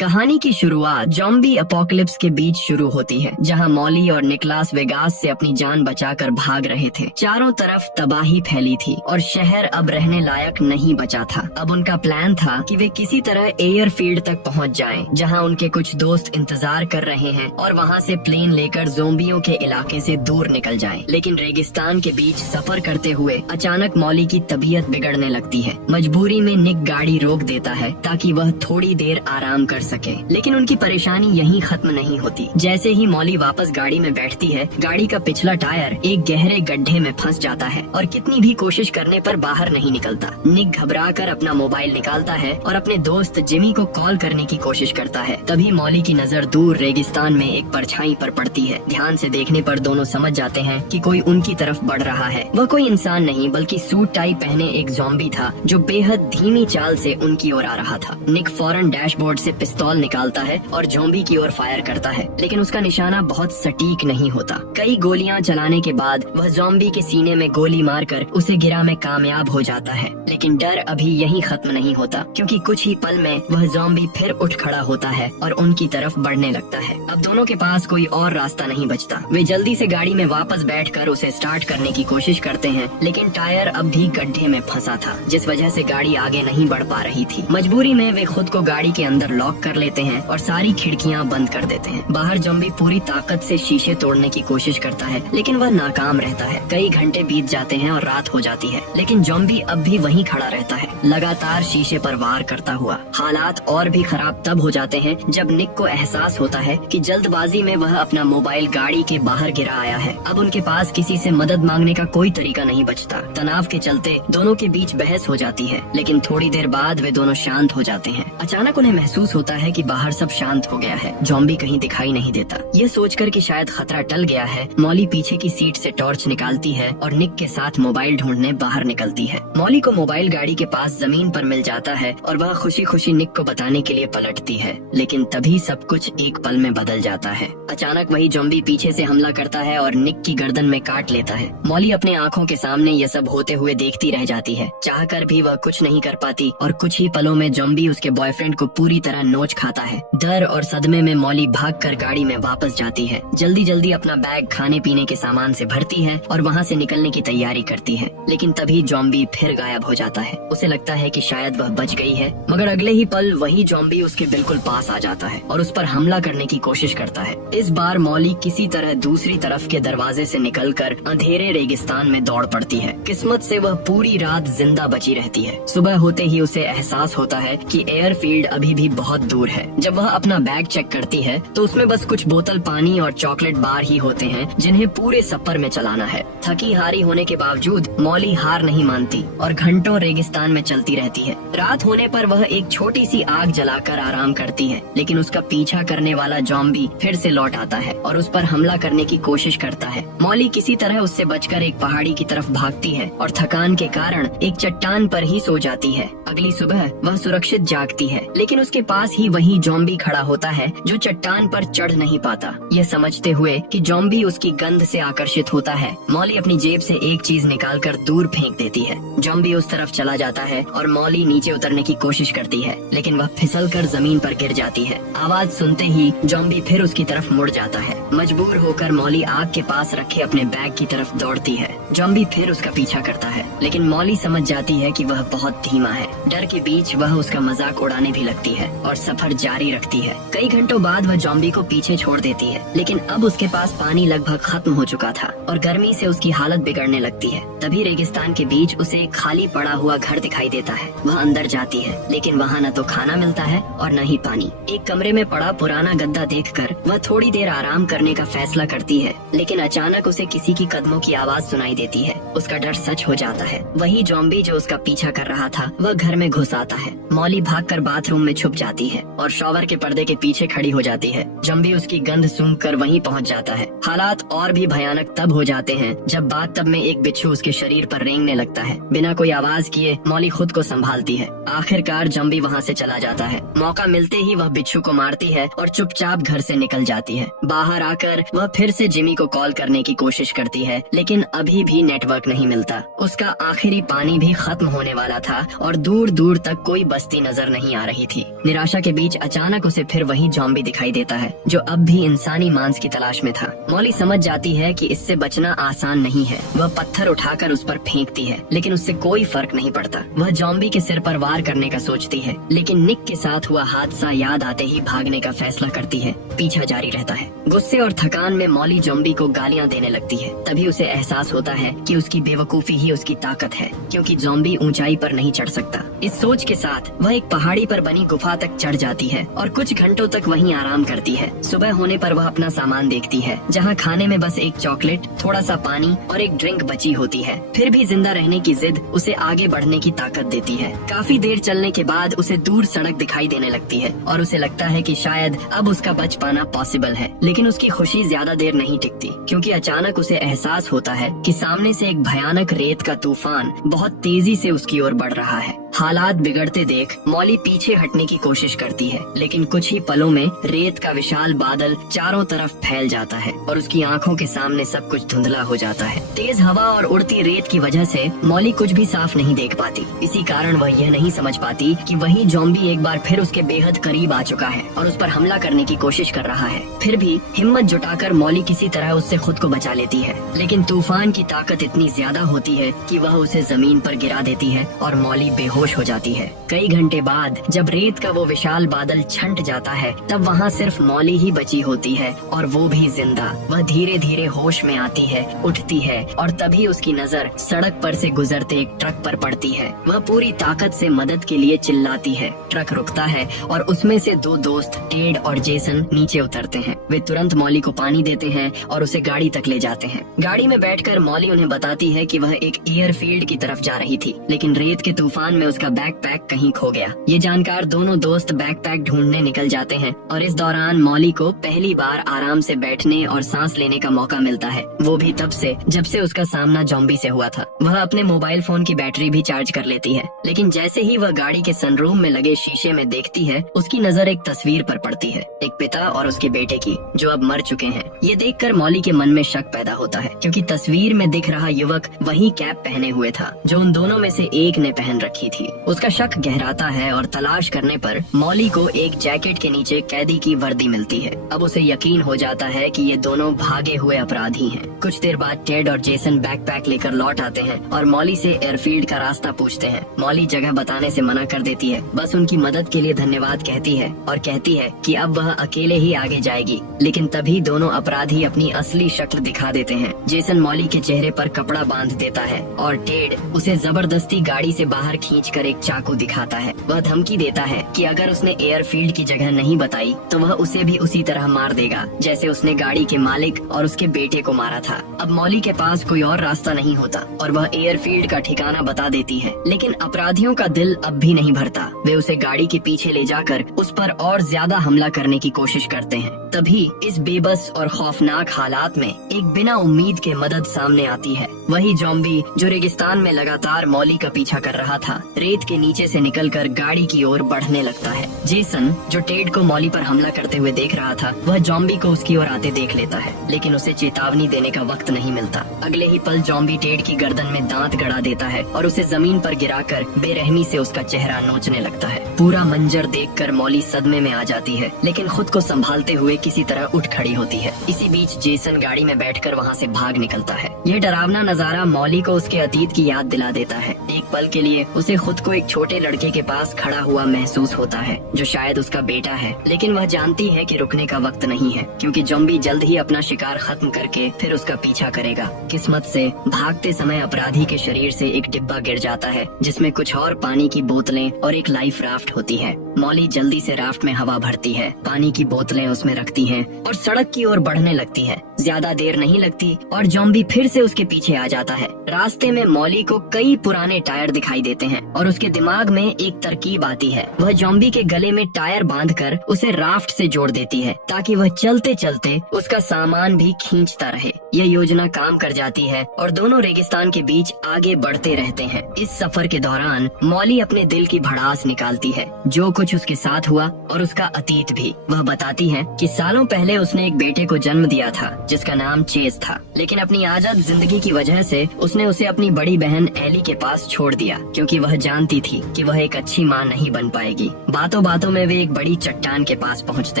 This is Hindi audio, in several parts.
कहानी की शुरुआत ज़ॉम्बी अपोकलिप्स के बीच शुरू होती है, जहां मॉली और निकलास वेगास से अपनी जान बचाकर भाग रहे थे। चारों तरफ तबाही फैली थी और शहर अब रहने लायक नहीं बचा था। अब उनका प्लान था कि वे किसी तरह एयरफील्ड तक पहुंच जाएं, जहां उनके कुछ दोस्त इंतजार कर रहे हैं और वहां से प्लेन लेकर ज़ॉम्बियों के इलाके से दूर निकल जाएं। लेकिन रेगिस्तान के बीच सफर करते हुए अचानक मॉली की तबीयत बिगड़ने लगती है। मजबूरी में निक गाड़ी रोक देता है ताकि वह थोड़ी देर आराम कर सके। लेकिन उनकी परेशानी यहीं खत्म नहीं होती। जैसे ही मॉली वापस गाड़ी में बैठती है, गाड़ी का पिछला टायर एक गहरे गड्ढे में फंस जाता है और कितनी भी कोशिश करने पर बाहर नहीं निकलता। निक घबराकर अपना मोबाइल निकालता है और अपने दोस्त जिमी को कॉल करने की कोशिश करता है। तभी मॉली की नजर दूर रेगिस्तान में एक परछाई पर पड़ती है। ध्यान से देखने पर दोनों समझ जाते हैं कि कोई उनकी तरफ बढ़ रहा है। वह कोई इंसान नहीं बल्कि सूट टाई पहने एक ज़ॉम्बी था, जो बेहद धीमी चाल से उनकी ओर आ रहा था। निक फौरन डैशबोर्ड से पिस्तौल निकालता है और ज़ॉम्बी की ओर फायर करता है, लेकिन उसका निशाना बहुत सटीक नहीं होता। कई गोलियां चलाने के बाद वह ज़ॉम्बी के सीने में गोली मारकर उसे गिरा में कामयाब हो जाता है। लेकिन डर अभी यहीं खत्म नहीं होता, क्योंकि कुछ ही पल में वह ज़ॉम्बी फिर उठ खड़ा होता है और उनकी तरफ बढ़ने लगता है। अब दोनों के पास कोई और रास्ता नहीं बचता। वे जल्दी से गाड़ी में वापस बैठकर उसे स्टार्ट करने की कोशिश करते हैं, लेकिन टायर अब भी गड्ढे में फंसा था, जिस वजह से गाड़ी आगे नहीं बढ़ पा रही थी। मजबूरी में वे खुद को गाड़ी के अंदर लॉक कर लेते हैं और सारी खिड़कियां बंद कर देते हैं। बाहर ज़ॉम्बी पूरी ताकत से शीशे तोड़ने की कोशिश करता है, लेकिन वह नाकाम रहता है। कई घंटे बीत जाते हैं और रात हो जाती है, लेकिन ज़ॉम्बी अब भी वहीं खड़ा रहता है, लगातार शीशे पर वार करता हुआ। हालात और भी खराब तब हो जाते हैं जब निक को एहसास होता है कि जल्दबाजी में वह अपना मोबाइल गाड़ी के बाहर गिरा आया है। अब उनके पास किसी से मदद मांगने का कोई तरीका नहीं बचता। तनाव के चलते दोनों के बीच बहस हो जाती है, लेकिन थोड़ी देर बाद वे दोनों शांत हो जाते हैं। अचानक उन्हें महसूस होता है कि बाहर सब शांत हो गया है। ज़ॉम्बी कहीं दिखाई नहीं देता। ये सोचकर कि शायद खतरा टल गया है, मॉली पीछे की सीट से टॉर्च निकालती है और निक के साथ मोबाइल ढूंढने बाहर निकलती है। मॉली को मोबाइल गाड़ी के पास जमीन पर मिल जाता है और वह खुशी खुशी निक को बताने के लिए पलटती है, लेकिन तभी सब कुछ एक पल में बदल जाता है। अचानक वही ज़ॉम्बी पीछे से हमला करता है और निक की गर्दन में काट लेता है। मॉली अपने आंखों के सामने ये सब होते हुए देखती रह जाती है। चाहकर भी वह कुछ नहीं कर पाती और कुछ ही पलों में ज़ॉम्बी उसके बॉयफ्रेंड को पूरी तरह नोच खाता है। डर और सदमे में मॉली भागकर गाड़ी में वापस जाती है। जल्दी जल्दी अपना बैग खाने पीने के सामान से भरती है और वहाँ से निकलने की तैयारी करती है, लेकिन तभी ज़ॉम्बी फिर गायब हो जाता है। उसे लगता है कि शायद वह बच गई है, मगर अगले ही पल वही ज़ॉम्बी उसके बिल्कुल पास आ जाता है और उस पर हमला करने की कोशिश करता है। इस बार मॉली किसी तरह दूसरी तरफ के दरवाजे से निकलकर अंधेरे रेगिस्तान में दौड़ पड़ती है। किस्मत से वह पूरी रात जिंदा बची रहती है। सुबह होते ही उसे एहसास होता है कि एयरफील्ड अभी भी बहुत दूर है। जब वह अपना बैग चेक करती है तो उसमें बस कुछ बोतल पानी और चॉकलेट बार ही होते हैं, जिन्हें पूरे सफर में चलाना है। थकी हारी होने के बावजूद मॉली हार नहीं मानती और घंटों रेगिस्तान में चलती रहती है। रात होने पर वह एक छोटी सी आग जलाकर आराम करती है, लेकिन उसका पीछा करने वाला ज़ॉम्बी फिर से लौट आता है और उस पर हमला करने की कोशिश करता है। मॉली किसी तरह उससे बचकर एक पहाड़ी की तरफ भागती है और थकान के कारण एक चट्टान पर ही सो जाती है। अगली सुबह वह सुरक्षित जागती है, लेकिन उसके पास ही वही ज़ॉम्बी खड़ा होता है जो चट्टान पर चढ़ नहीं पाता। यह समझते हुए कि ज़ॉम्बी उसकी गंध से आकर्षित होता है, मॉली अपनी जेब से एक चीज निकालकर दूर फेंक देती है। ज़ॉम्बी उस तरफ चला जाता है और मॉली नीचे उतरने की कोशिश करती है, लेकिन वह फिसलकर जमीन पर गिर जाती है। आवाज सुनते ही ज़ॉम्बी फिर उसकी तरफ मुड़ जाता है। मजबूर होकर मॉली आग के पास रखे अपने बैग की तरफ दौड़ती है। ज़ॉम्बी फिर उसका पीछा करता है, लेकिन मॉली समझ जाती है कि वह बहुत धीमा है। डर के बीच वह उसका मजाक उड़ाने भी लगती है और सफर जारी रखती है। कई घंटों बाद वह ज़ॉम्बी को पीछे छोड़ देती है, लेकिन अब उसके पास पानी लगभग खत्म हो चुका था और गर्मी से उसकी हालत बिगड़ने लगती है। तभी रेगिस्तान के बीच उसे एक खाली पड़ा हुआ घर दिखाई देता है। वह अंदर जाती है, लेकिन वहाँ न तो खाना मिलता है और न ही पानी। एक कमरे में पड़ा पुराना गद्दा देखकर वह थोड़ी देर आराम करने का फैसला करती है, लेकिन अचानक उसे किसी की कदमों की आवाज सुनाई देती है। उसका डर सच हो जाता है। वही ज़ॉम्बी जो उसका पीछा कर रहा था वह घर में घुस आता है। मॉली भागकर बाथरूम में छुप जाती है और शॉवर के पर्दे के पीछे खड़ी हो जाती है। ज़ॉम्बी उसकी गंध सूंघकर वहीं पहुंच जाता है। हालात और भी भयानक तब हो जाते हैं जब बाथटब में एक बिच्छू उसके शरीर पर रेंगने लगता है। बिना कोई आवाज किए मॉली खुद को संभालती है। आखिरकार ज़ॉम्बी वहाँ से चला जाता है। मौका मिलते ही वह बिच्छू को मारती है और चुपचाप घर से निकल जाती है। बाहर आकर वह फिर से जिमी को कॉल करने की कोशिश करती है, लेकिन अभी भी नेटवर्क नहीं मिलता। उसका आखिरी पानी भी खत्म होने वाला था और दूर दूर तक कोई बस्ती नजर नहीं आ रही थी। निराशा के बीच अचानक उसे फिर वही ज़ॉम्बी दिखाई देता है जो अब भी इंसानी मांस की तलाश में था। मॉली समझ जाती है कि इससे बचना आसान नहीं है। वह पत्थर उठाकर उस पर फेंकती है, लेकिन उससे कोई फर्क नहीं पड़ता। वह ज़ॉम्बी के सिर पर वार करने का सोचती है, लेकिन निक के साथ हुआ हादसा याद आते ही भागने का फैसला करती है। पीछा जारी रहता है। गुस्से और थकान में मॉली ज़ॉम्बी को गालियां देने लगती है। तभी उसे एहसास होता है कि उसकी बेवकूफी ही उसकी ताकत है, क्योंकि ज़ॉम्बी ऊंचाई पर नहीं चढ़ सकता। इस सोच के साथ वह एक पहाड़ी पर बनी गुफा तक चढ़ जाती है और कुछ घंटों तक वहीं आराम करती है। सुबह होने पर वह अपना सामान देखती है, जहाँ खाने में बस एक चॉकलेट, थोड़ा सा पानी और एक ड्रिंक बची होती है। फिर भी जिंदा रहने की जिद उसे आगे बढ़ने की ताकत देती है। काफी देर चलने के बाद उसे दूर सड़क दिखाई देने लगती है और उसे लगता है कि शायद अब उसका बच पाना पॉसिबल है। लेकिन उसकी खुशी ज्यादा देर नहीं टिकती, क्योंकि अचानक उसे एहसास होता है कि सामने से एक भयानक रेत का तूफान बहुत तेजी से उसकी ओर बढ़ रहा है। हालात बिगड़ते देख मॉली पीछे हटने की कोशिश करती है, लेकिन कुछ ही पलों में रेत का विशाल बादल चारों तरफ फैल जाता है और उसकी आंखों के सामने सब कुछ धुंधला हो जाता है। तेज हवा और उड़ती रेत की वजह से मॉली कुछ भी साफ नहीं देख पाती। इसी कारण वह यह नहीं समझ पाती कि वही ज़ॉम्बी एक बार फिर उसके बेहद करीब आ चुका है और उस पर हमला करने की कोशिश कर रहा है। फिर भी हिम्मत जुटाकर मॉली किसी तरह उससे खुद को बचा लेती है, लेकिन तूफान की ताकत इतनी ज्यादा होती है कि वह उसे जमीन पर गिरा देती है और मॉली बेहोश हो जाती है। कई घंटे बाद जब रेत का वो विशाल बादल छंट जाता है, तब वहाँ सिर्फ मॉली ही बची होती है और वो भी जिंदा। वह धीरे धीरे होश में आती है, उठती है और तभी उसकी नजर सड़क पर से गुजरते एक ट्रक पर पड़ती है। वह पूरी ताकत से मदद के लिए चिल्लाती है। ट्रक रुकता है और उसमें से दो दोस्त टेड और जेसन नीचे उतरते हैं। वे तुरंत मॉली को पानी देते हैं और उसे गाड़ी तक ले जाते हैं। गाड़ी में बैठकर मॉली उन्हें बताती है कि वह एक एयरफील्ड की तरफ जा रही थी, लेकिन रेत के तूफान में उसका बैकपैक कहीं खो गया। ये जानकर दोनों दोस्त बैकपैक ढूंढने निकल जाते हैं और इस दौरान मॉली को पहली बार आराम से बैठने और सांस लेने का मौका मिलता है। वो भी तब से जब से उसका सामना ज़ॉम्बी से हुआ था। वह अपने मोबाइल फोन की बैटरी भी चार्ज कर लेती है, लेकिन जैसे ही वह गाड़ी के सनरूफ में लगे शीशे में देखती है, उसकी नजर एक तस्वीर पर पड़ती है, एक पिता और उसके बेटे की, जो अब मर चुके हैं। ये देखकर मॉली के मन में शक पैदा होता है, क्योंकि तस्वीर में दिख रहा युवक वही कैप पहने हुए था जो उन दोनों में से एक ने पहन रखी थी। उसका शक गहराता है और तलाश करने पर मॉली को एक जैकेट के नीचे कैदी की वर्दी मिलती है। अब उसे यकीन हो जाता है कि ये दोनों भागे हुए अपराधी हैं। कुछ देर बाद टेड और जेसन बैकपैक लेकर लौट आते हैं और मॉली से एयरफील्ड का रास्ता पूछते हैं। मॉली जगह बताने से मना कर देती है, बस उनकी मदद के लिए धन्यवाद कहती है और कहती है कि अब वह अकेले ही आगे जाएगी। लेकिन तभी दोनों अपराधी अपनी असली शक्ल दिखा देते हैं। जेसन मॉली के चेहरे पर कपड़ा बांध देता है और टेड उसे जबरदस्ती गाड़ी से बाहर खींचकर एक चाकू दिखाता है। वह धमकी देता है कि अगर उसने एयरफील्ड की जगह नहीं बताई तो वह उसे भी उसी तरह मार देगा जैसे उसने गाड़ी के मालिक और उसके बेटे को मारा था। अब मॉली के पास कोई और रास्ता नहीं होता और वह एयरफील्ड का ठिकाना बता देती है, लेकिन अपराधियों का दिल अब भी नहीं भरता। वे उसे गाड़ी के पीछे ले जाकर उस पर और ज्यादा हमला करने की कोशिश करते हैं। तभी इस बेबस और खौफनाक हालात में एक बिना उम्मीद के मदद सामने आती है। वही ज़ॉम्बी जो रेगिस्तान में लगातार मॉली का पीछा कर रहा था, रेत के नीचे से निकलकर गाड़ी की ओर बढ़ने लगता है। जेसन जो टेड को मॉली पर हमला करते हुए देख रहा था, वह ज़ॉम्बी को उसकी ओर आते देख लेता है, लेकिन उसे चेतावनी देने का वक्त नहीं मिलता। अगले ही पल ज़ॉम्बी टेड की गर्दन में दांत गड़ा देता है और उसे जमीन पर गिराकर बेरहमी से उसका चेहरा नोचने लगता है। पूरा मंजर देखकर मॉली सदमे में आ जाती है, लेकिन खुद को संभालते हुए किसी तरह उठ खड़ी होती है। इसी बीच जेसन गाड़ी में बैठकर वहाँ से भाग निकलता है। यह डरावना नजारा मॉली को उसके अतीत की याद दिला देता है। एक पल के लिए उसे खुद को एक छोटे लड़के के पास खड़ा हुआ महसूस होता है, जो शायद उसका बेटा है, लेकिन वह जानती है कि रुकने का वक्त नहीं है, क्योंकि ज़ॉम्बी जल्द ही अपना शिकार खत्म करके फिर उसका पीछा करेगा। किस्मत से भागते समय अपराधी के शरीर से एक डिब्बा गिर जाता है, जिसमें कुछ और पानी की बोतलें और एक लाइफ राफ्ट होती है। मॉली जल्दी से राफ्ट में हवा भरती है, पानी की बोतलें उसमें रखती है और सड़क की ओर बढ़ने लगती है। ज्यादा देर नहीं लगती और ज़ॉम्बी फिर से उसके पीछे आ जाता है। रास्ते में मॉली को कई पुराने टायर दिखाई देते हैं और उसके दिमाग में एक तरकीब आती है। वह ज़ॉम्बी के गले में टायर बांधकर उसे राफ्ट से जोड़ देती है, ताकि वह चलते चलते उसका सामान भी खींचता रहे। यह योजना काम कर जाती है और दोनों रेगिस्तान के बीच आगे बढ़ते रहते हैं। इस सफर के दौरान मॉली अपने दिल की भड़ास निकालती है, जो कुछ उसके साथ हुआ और उसका अतीत भी। वह बताती है कि सालों पहले उसने एक बेटे को जन्म दिया था जिसका नाम चेज था, लेकिन अपनी आजाद जिंदगी की वजह से उसने उसे अपनी बड़ी बहन एली के पास छोड़ दिया, क्योंकि वह जानती थी कि वह एक अच्छी माँ नहीं बन पाएगी। बातों बातों में वे एक बड़ी चट्टान के पास पहुँचते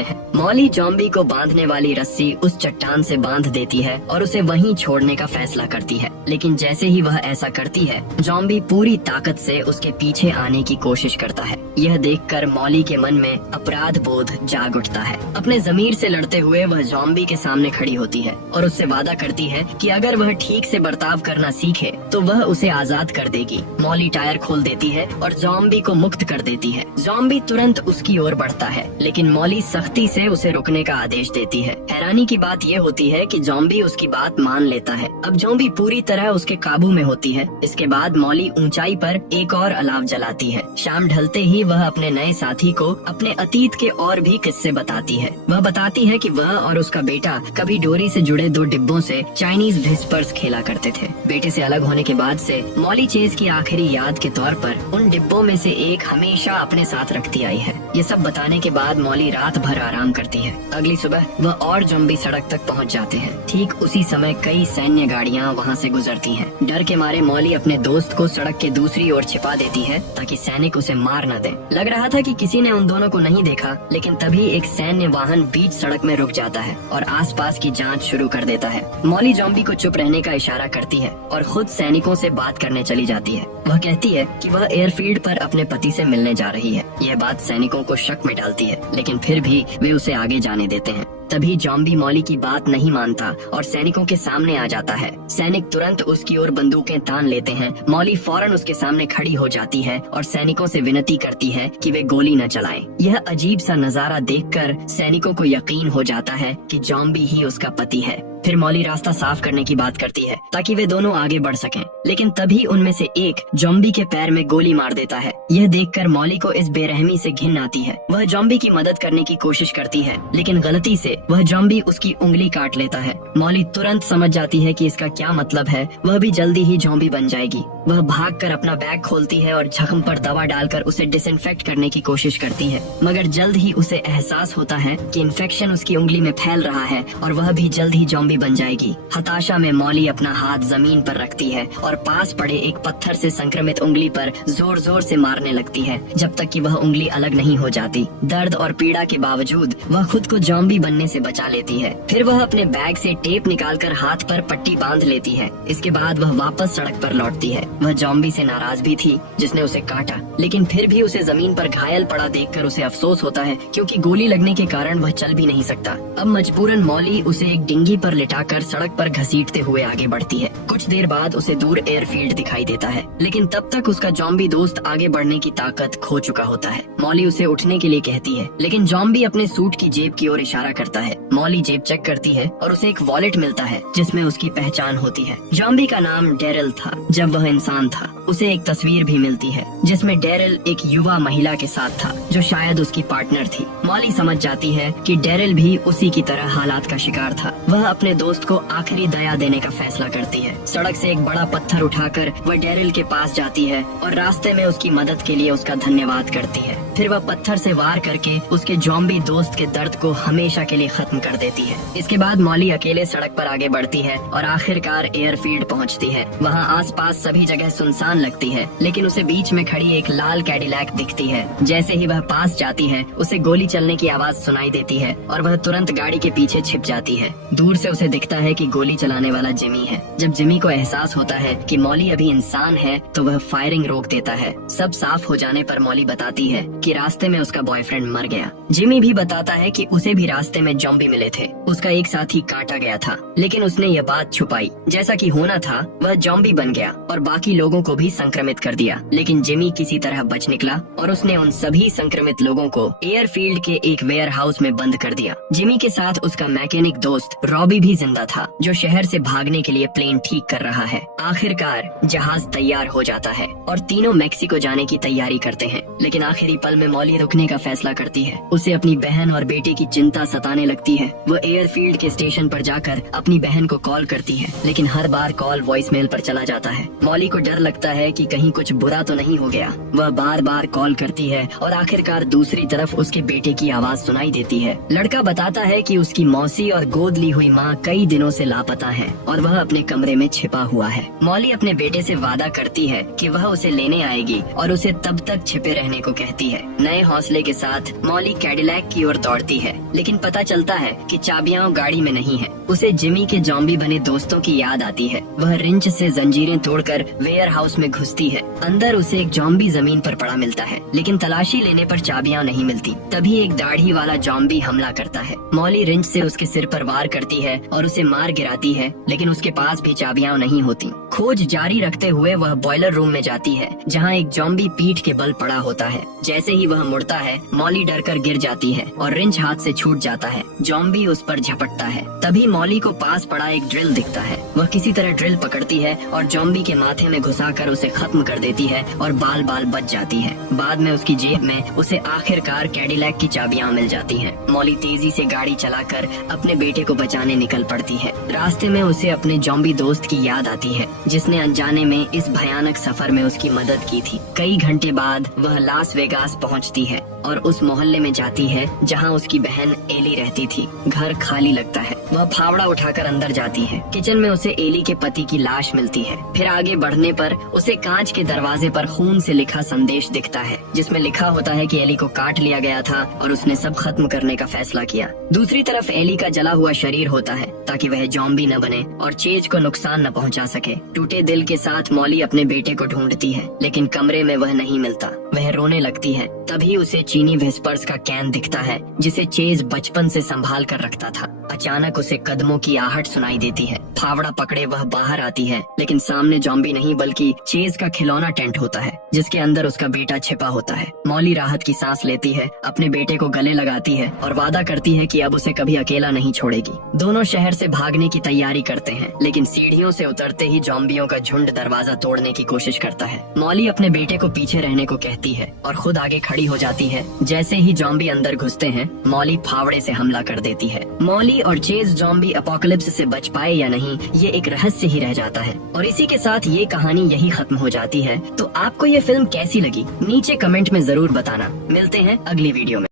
हैं। मॉली जॉम्बी को बांधने वाली रस्सी उस चट्टान से बांध देती है और उसे वहीं छोड़ने का फैसला करती है, लेकिन जैसे ही वह ऐसा करती है, जॉम्बी पूरी ताकत से उसके पीछे आने की कोशिश करता है। यह देखकर मॉली के मन में अपराध बोध जाग उठता है। अपने ज़मीर से लड़ते हुए वह जॉम्बी के सामने खड़ी होती है और उससे वादा करती है कि अगर वह ठीक से बर्ताव करना सीखे तो वह उसे आजाद कर देगी। मॉली टायर खोल देती है और जॉम्बी को मुक्त कर देती है। जॉम्बी तुरंत उसकी ओर बढ़ता है, लेकिन मॉली सख्ती से उसे रुकने का आदेश देती है। हैरानी की बात यह होती है कि जॉम्बी उसकी बात मान लेता है। अब जॉम्बी पूरी तरह उसके काबू में होती है। इसके बाद मॉली ऊंचाई पर एक और अलाव जलाती है। शाम ढलते ही वह अपने नए साथी को अपने अतीत के और भी किस्से बताती है। वह बताती है कि वह और उसका बेटा कभी डोरी से जुड़े 2 डिब्बों से चाइनीज विस्पर्स खेला करते थे। बेटे से अलग होने के बाद से मॉली चेज की आखिरी याद के तौर पर उन डिब्बों में से एक हमेशा अपने साथ रखती आई है। ये सब बताने के बाद मॉली रात भर आराम करती है। अगली सुबह वह और जॉम्बी सड़क तक पहुंच जाते हैं। ठीक उसी समय कई सैन्य गाड़ियां वहां से गुजरती हैं। डर के मारे मॉली अपने दोस्त को सड़क के दूसरी ओर छिपा देती है ताकि सैनिक उसे मार न दे। लग रहा था कि किसी ने उन दोनों को नहीं देखा, लेकिन तभी एक सैन्य वाहन बीच सड़क में रुक जाता है और आसपास की जांच शुरू कर देता है। मॉली जॉम्बी को चुप रहने का इशारा करती है और खुद सैनिकों से बात करने चली जाती है। वह कहती है कि वह एयरफील्ड पर अपने पति से मिलने जा रही है। यह बात सैनिकों को शक में डालती है, लेकिन फिर भी वे उसे आगे जाने देते हैं। तभी जॉम्बी मॉली की बात नहीं मानता और सैनिकों के सामने आ जाता है। सैनिक तुरंत उसकी ओर बंदूकें तान लेते हैं। मॉली फौरन उसके सामने खड़ी हो जाती है और सैनिकों से विनती करती है कि वे गोली न चलाएं। यह अजीब सा नजारा देखकर सैनिकों को यकीन हो जाता है कि जॉम्बी ही उसका पति है। फिर मॉली रास्ता साफ करने की बात करती है ताकि वे दोनों आगे बढ़ सकें, लेकिन तभी उनमें से एक जॉम्बी के पैर में गोली मार देता है। यह देखकर मॉली को इस बेरहमी से घिन आती है। वह जॉम्बी की मदद करने की कोशिश करती है, लेकिन गलती से वह जॉम्बी उसकी उंगली काट लेता है। मॉली तुरंत समझ जाती है कि इसका क्या मतलब है। वह भी जल्दी ही जॉम्बी बन जाएगी। वह भागकर अपना बैग खोलती है और जख्म पर दवा डालकर उसे डिसइंफेक्ट करने की कोशिश करती है, मगर जल्द ही उसे एहसास होता है कि इन्फेक्शन उसकी उंगली में फैल रहा है और वह भी जल्द ही जॉम्बी बन जाएगी। हताशा में मॉली अपना हाथ जमीन पर रखती है और पास पड़े एक पत्थर से संक्रमित उंगली पर जोर जोर से मारने लगती है, जब तक कि वह उंगली अलग नहीं हो जाती। दर्द और पीड़ा के बावजूद वह खुद को जॉम्बी बनने से बचा लेती है। फिर वह अपने बैग से टेप निकालकर हाथ पर पट्टी बांध लेती है। इसके बाद वह वापस सड़क पर लौटती है। वह जॉम्बी से नाराज भी थी जिसने उसे काटा, लेकिन फिर भी उसे जमीन पर घायल पड़ा देखकर उसे अफसोस होता है, क्योंकि गोली लगने के कारण वह चल भी नहीं सकता। अब मजबूरन मॉली उसे एक डिंगी पर लिटाकर सड़क पर घसीटते हुए आगे बढ़ती है। कुछ देर बाद उसे दूर एयरफील्ड दिखाई देता है, लेकिन तब तक उसका जॉम्बी दोस्त आगे बढ़ने की ताकत खो चुका होता है। मॉली उसे उठने के लिए कहती है, लेकिन जॉम्बी अपने सूट की जेब की ओर इशारा करता है। मॉली जेब चेक करती है और उसे एक वॉलेट मिलता है जिसमें उसकी पहचान होती है। जॉम्बी का नाम डेरिल था जब वह इंसान था। उसे एक तस्वीर भी मिलती है जिसमें डेरिल एक युवा महिला के साथ था जो शायद उसकी पार्टनर थी। मॉली समझ जाती है कि डेरिल भी उसी की तरह हालात का शिकार था। वह अपने दोस्त को आखिरी दया देने का फैसला करती है। सड़क से एक बड़ा पत्थर उठाकर वह डेरिल के पास जाती है और रास्ते में उसकी मदद के लिए उसका धन्यवाद करती है। फिर वह पत्थर से वार करके उसके जॉम्बी दोस्त के दर्द को हमेशा के लिए खत्म कर देती है। इसके बाद मॉली अकेले सड़क पर आगे बढ़ती है और आखिरकार एयरफील्ड पहुंचती है। वहां आसपास सभी जगह सुनसान लगती है, लेकिन उसे बीच में खड़ी एक लाल कैडिलैक दिखती है। जैसे ही वह पास जाती है, उसे गोली चलने की आवाज सुनाई देती है और वह तुरंत गाड़ी के पीछे छिप जाती है। दूर से उसे दिखता है कि गोली चलाने वाला जिमी है। जब जिमी को एहसास होता है कि मॉली अभी इंसान है, तो वह फायरिंग रोक देता है। सब साफ हो जाने पर मॉली बताती है कि रास्ते में उसका बॉयफ्रेंड मर गया। जिमी भी बताता है कि उसे भी रास्ते में जॉम्बी मिले थे। उसका एक साथी काटा गया था, लेकिन उसने यह बात छुपाई। जैसा कि होना था, वह जॉम्बी बन गया और बाकी लोगों को भी संक्रमित कर दिया। लेकिन जिमी किसी तरह बच निकला और उसने उन सभी संक्रमित लोगों को एयरफील्ड के एक वेयर हाउस में बंद कर दिया। जिमी के साथ उसका मैकेनिक दोस्त रॉबी भी जिंदा था, जो शहर से भागने के लिए प्लेन ठीक कर रहा है। आखिरकार जहाज तैयार हो जाता है और तीनों मेक्सिको जाने की तैयारी करते हैं, लेकिन आखिरी पल में मॉली रुकने का फैसला करती है। उसे अपनी बहन और बेटे की चिंता सताने लगती है। वह एयरफील्ड के स्टेशन पर जाकर अपनी बहन को कॉल करती है, लेकिन हर बार कॉल वॉइसमेल पर चला जाता है। मॉली को डर लगता है कि कहीं कुछ बुरा तो नहीं हो गया। वह बार बार कॉल करती है और आखिरकार दूसरी तरफ उसके बेटे की आवाज सुनाई देती है। लड़का बताता है कि उसकी मौसी और गोद ली हुई माँ कई दिनों से लापता है और वह अपने कमरे में छिपा हुआ है। मॉली अपने बेटे से वादा करती है कि वह उसे लेने आएगी और उसे तब तक छिपे रहने को कहती है। नए हौसले के साथ मॉली कैडिलैक की ओर दौड़ती है, लेकिन पता चलता है कि चाबियां गाड़ी में नहीं है। उसे जिमी के जॉम्बी बने दोस्तों की याद आती है। वह रिंच से जंजीरें तोड़कर वेयर हाउस में घुसती है। अंदर उसे एक जॉम्बी जमीन पर पड़ा मिलता है, लेकिन तलाशी लेने पर चाबियां नहीं मिलती। तभी एक दाढ़ी वाला जॉम्बी हमला करता है। मॉली रिंच से उसके सिर पर वार करती है और उसे मार गिराती है, लेकिन उसके पास भी चाबियां नहीं होती। खोज जारी रखते हुए वह बॉयलर रूम में जाती है, जहां एक जॉम्बी पीठ के बल पड़ा होता है। जैसे ही वह मुड़ता है, मॉली डरकर गिर जाती है और रिंच हाथ से छूट जाता है। जॉम्बी उस पर झपटता है। तभी मॉली को पास पड़ा एक ड्रिल दिखता है। वह किसी तरह ड्रिल पकड़ती है और जॉम्बी के माथे में घुसाकर उसे खत्म कर देती है और बाल बाल बच जाती है। बाद में उसकी जेब में उसे आखिरकार कैडिलैक की चाबियां मिल जाती हैं। मॉली तेजी से गाड़ी चलाकर अपने बेटे को बचाने निकल पड़ती है। रास्ते में उसे अपने जॉम्बी दोस्त की याद आती है, जिसने अनजाने में इस भयानक सफर में उसकी मदद की थी। कई घंटे बाद वह लास वेगास पहुंचती है और उस मोहल्ले में जाती है जहां उसकी बहन एली रहती थी। घर खाली लगता है। वह फावड़ा उठाकर अंदर जाती है। किचन में उसे एली के पति की लाश मिलती है। फिर आगे बढ़ने पर उसे कांच के दरवाजे पर खून से लिखा संदेश दिखता है, जिसमें लिखा होता है कि एली को काट लिया गया था और उसने सब खत्म करने का फैसला किया। दूसरी तरफ एली का जला हुआ शरीर होता है ताकि वह जॉम्बी न बने और चेज को नुकसान न पहुंचा सके। टूटे दिल के साथ मॉली अपने बेटे को ढूंढती है, लेकिन कमरे में वह नहीं मिलता। वह रोने लगती है। तभी उसे चीनी विस्पर्स का कैन दिखता है, जिसे चेज बचपन से संभाल कर रखता था। अचानक उसे कदमों की आहट सुनाई देती है। फावड़ा पकड़े वह बाहर आती है, लेकिन सामने जॉम्बी नहीं बल्कि चेज का खिलौना टेंट होता है, जिसके अंदर उसका बेटा छिपा होता है। मॉली राहत की सांस लेती है, अपने बेटे को गले लगाती है और वादा करती है कि अब उसे कभी अकेला नहीं छोड़ेगी। दोनों शहर से भागने की तैयारी करते हैं, लेकिन सीढ़ियों से उतरते ही जॉम्बियों का झुंड दरवाजा तोड़ने की कोशिश करता है। मॉली अपने बेटे को पीछे रहने को कहती है और खुद आगे खड़ी हो जाती है। जैसे ही जॉम्बी अंदर घुसते हैं, मॉली फावड़े से हमला कर देती है। मॉली और चेज जॉम्बी अपोकलिप्स से बच पाए या नहीं, ये एक रहस्य ही रह जाता है। और इसी के साथ ये कहानी यही खत्म हो जाती है। तो आपको ये फिल्म कैसी लगी, नीचे कमेंट में जरूर बताना। मिलते हैं अगली वीडियो में।